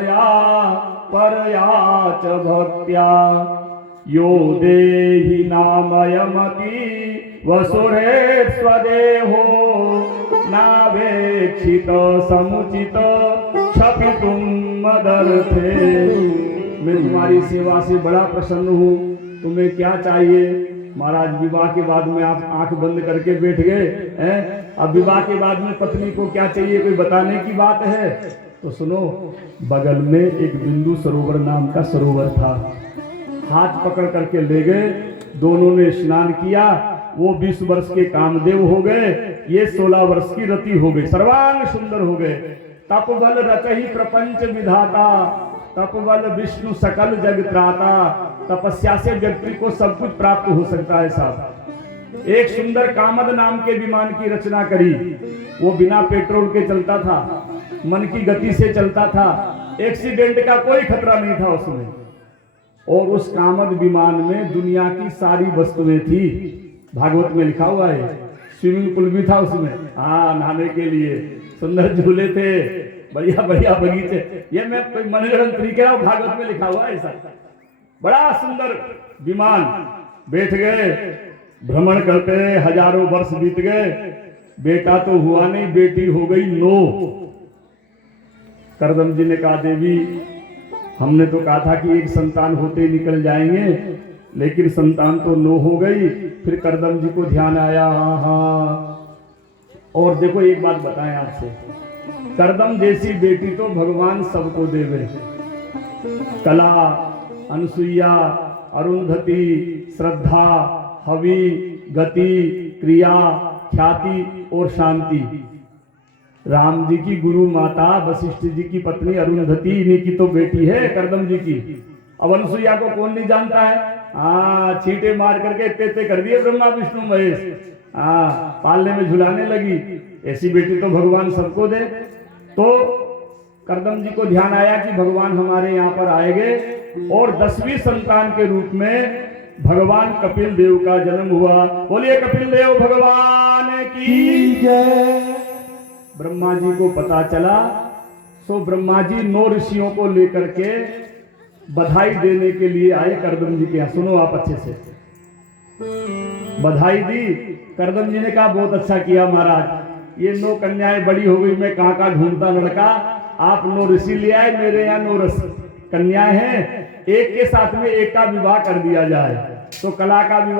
मया परया च भक्त्या यो देहि नामयमति वसुरे स्वदेहो नावेक्षित समुचित क्षपितुम मदर्थे। मैं तुम्हारी सेवा से बड़ा प्रसन्न हूँ, तुम्हें क्या चाहिए? महाराज विवाह के बाद में आप आंख बंद करके बैठ गए हैं। अब विवाह के बाद में पत्नी को क्या चाहिए, कोई बताने की बात है? तो सुनो, बगल में एक बिंदु सरोवर नाम का सरोवर था। हाथ पकड़ करके ले गए, दोनों ने स्नान किया। वो 20 वर्ष के कामदेव हो गए, ये 16 वर्ष की रति हो गई, सर्वांग सुंदर हो गए। तपबल रचहि प्रपंच विधाता, तपबल विष्णु सकल जग त्राता। तपस्या से व्यक्ति को सब कुछ प्राप्त हो सकता है साहब। एक सुंदर कामद नाम के विमान की रचना करी। वो बिना पेट्रोल के चलता था, मन की गति से चलता था, एक्सीडेंट का कोई खतरा नहीं था उसमें। और उस कामद विमान में दुनिया की सारी वस्तुएं थी। भागवत में लिखा हुआ है। स्विमिंग पूल भी था उसमें, हाँ, नहाने के लिए। सुंदर झूले थे, बढ़िया बढ़िया बगीचे। ये मैं कोई मनोरंजन तरीके का भागवत में लिखा हुआ है ऐसा। बड़ा सुंदर विमान, बैठ गए, भ्रमण करते रहे, हजारों वर्ष बीत गए। बेटा तो हुआ नहीं, बेटी हो गई 9। करदम जी ने कहा, देवी हमने तो कहा था कि एक संतान होते ही निकल जाएंगे, लेकिन संतान तो 9 हो गई। फिर करदम जी को ध्यान आया, हाँ। और देखो एक बात बताएं आपसे, करदम जैसी बेटी तो भगवान सबको देवे। कला, अनसुईया, अरुंधति, श्रद्धा, हवि, गति, क्रिया, ख्याति और शांति। राम जी की गुरु माता वशिष्ठ जी की पत्नी अरुंधति, इन्हीं की तो बेटी है करदम जी की। अब अनसुईया को कौन नहीं जानता है? हाँ, छींटे मार करके इतने कर दिए ब्रह्मा विष्णु महेश। हाँ, पालने में झुलाने लगी। ऐसी बेटी तो भगवान सबको दे। तो करदम जी को ध्यान आया कि भगवान हमारे यहाँ पर आएंगे, और 10वीं संतान के रूप में भगवान कपिल देव का जन्म हुआ। बोलिए कपिल देव भगवान की जय। ब्रह्मा जी को पता चला, सो ब्रह्मा जी 9 ऋषियों को लेकर के बधाई देने के लिए आए करदम जी के यहाँ। सुनो आप अच्छे से, बधाई दी। करदम जी ने कहा, बहुत अच्छा किया महाराज, ये 9 कन्याएं बड़ी हो गई, मैं कहाँ का ढूंढता लड़का, आप 9 ऋषि ले आए, मेरे यहाँ 9 कन्याएं हैं, एक के साथ में एक का विवाह कर दिया जाए। तो कला का विवाह